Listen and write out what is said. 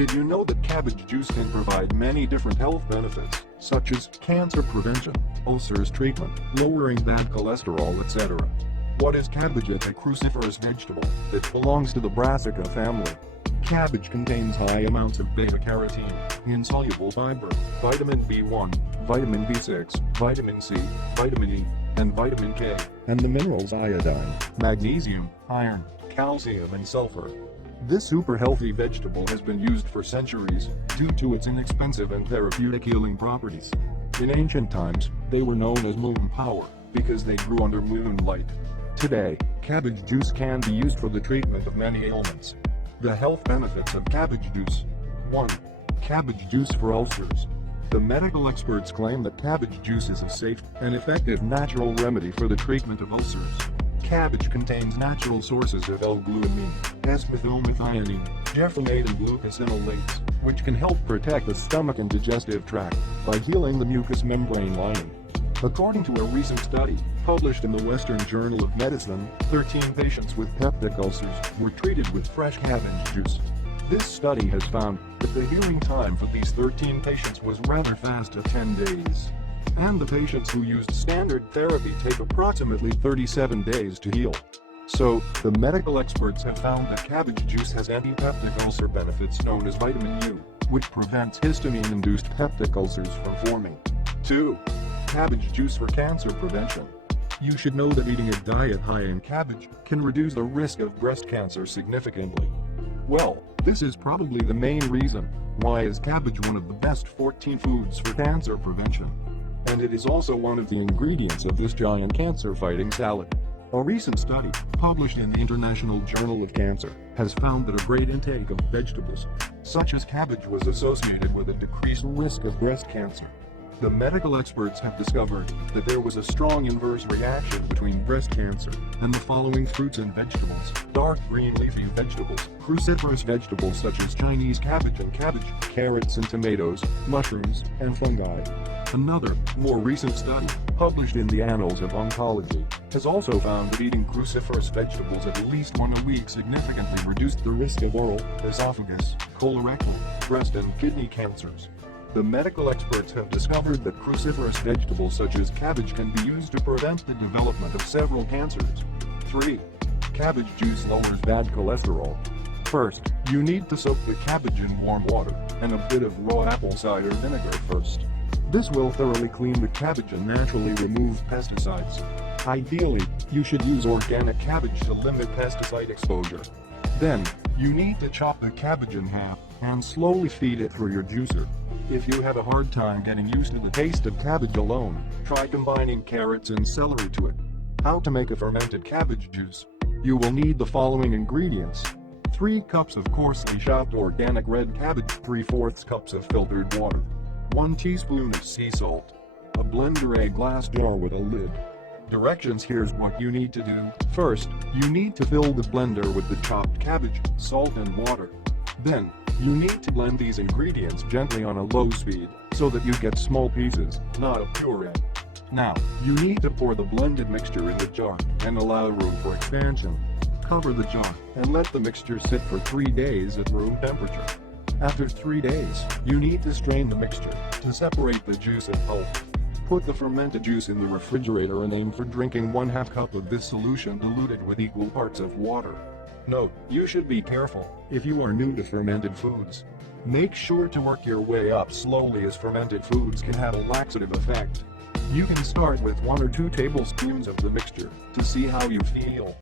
Did you know that cabbage juice can provide many different health benefits, such as cancer prevention, ulcers treatment, lowering bad cholesterol, etc.? What is cabbage? It's a cruciferous vegetable that belongs to the Brassica family. Cabbage contains high amounts of beta-carotene, insoluble fiber, vitamin B1, vitamin B6, vitamin C, vitamin E, and vitamin K, and the minerals iodine, magnesium, iron, calcium, and sulfur. This super healthy vegetable has been used for centuries due to its inexpensive and therapeutic healing properties. In ancient times, they were known as moon power because they grew under moonlight. Today, cabbage juice can be used for the treatment of many ailments. The health benefits of cabbage juice. 1. Cabbage juice for ulcers. The medical experts claim that cabbage juice is a safe and effective natural remedy for the treatment of ulcers. Cabbage contains natural sources of L-glutamine, S-methylmethionine, gefrenate, and glucosinolates, which can help protect the stomach and digestive tract by healing the mucous membrane lining. According to a recent study published in the Western Journal of Medicine, 13 patients with peptic ulcers were treated with fresh cabbage juice. This study has found that the healing time for these 13 patients was rather fast at 10 days. And the patients who used standard therapy take approximately 37 days to heal. So, the medical experts have found that cabbage juice has antipeptic ulcer benefits known as vitamin U, which prevents histamine-induced peptic ulcers from forming. 2. Cabbage juice for cancer prevention. You should know that eating a diet high in cabbage can reduce the risk of breast cancer significantly. Well, this is probably the main reason why is cabbage one of the best 14 foods for cancer prevention. And it is also one of the ingredients of this giant cancer-fighting salad. A recent study, published in the International Journal of Cancer, has found that a great intake of vegetables, such as cabbage, was associated with a decreased risk of breast cancer. The medical experts have discovered that there was a strong inverse reaction between breast cancer and the following fruits and vegetables: dark green leafy vegetables, cruciferous vegetables such as Chinese cabbage and cabbage, carrots and tomatoes, mushrooms, and fungi. Another, more recent study, published in the Annals of Oncology, has also found that eating cruciferous vegetables at least once a week significantly reduced the risk of oral, esophagus, colorectal, breast, and kidney cancers. The medical experts have discovered that cruciferous vegetables such as cabbage can be used to prevent the development of several cancers. 3. Cabbage juice lowers bad cholesterol. First, you need to soak the cabbage in warm water and a bit of raw apple cider vinegar first. This will thoroughly clean the cabbage and naturally remove pesticides. Ideally, you should use organic cabbage to limit pesticide exposure. Then, you need to chop the cabbage in half and slowly feed it through your juicer. If you have a hard time getting used to the taste of cabbage alone, try combining carrots and celery to it. How to make a fermented cabbage juice? You will need the following ingredients: 3 cups of coarsely chopped organic red cabbage, 3/4 cups of filtered water, 1 teaspoon of sea salt, a blender, a glass jar with a lid. Directions: here's what you need to do. First, you need to fill the blender with the chopped cabbage, salt, and water. Then, you need to blend these ingredients gently on a low speed, so that you get small pieces, not a puree. Now, you need to pour the blended mixture in the jar, and allow room for expansion. Cover the jar, and let the mixture sit for 3 days at room temperature. After 3 days, you need to strain the mixture, to separate the juice and pulp. Put the fermented juice in the refrigerator and aim for drinking 1/2 cup of this solution diluted with equal parts of water. Note, you should be careful if you are new to fermented foods. Make sure to work your way up slowly, as fermented foods can have a laxative effect. You can start with 1 or 2 tablespoons of the mixture to see how you feel.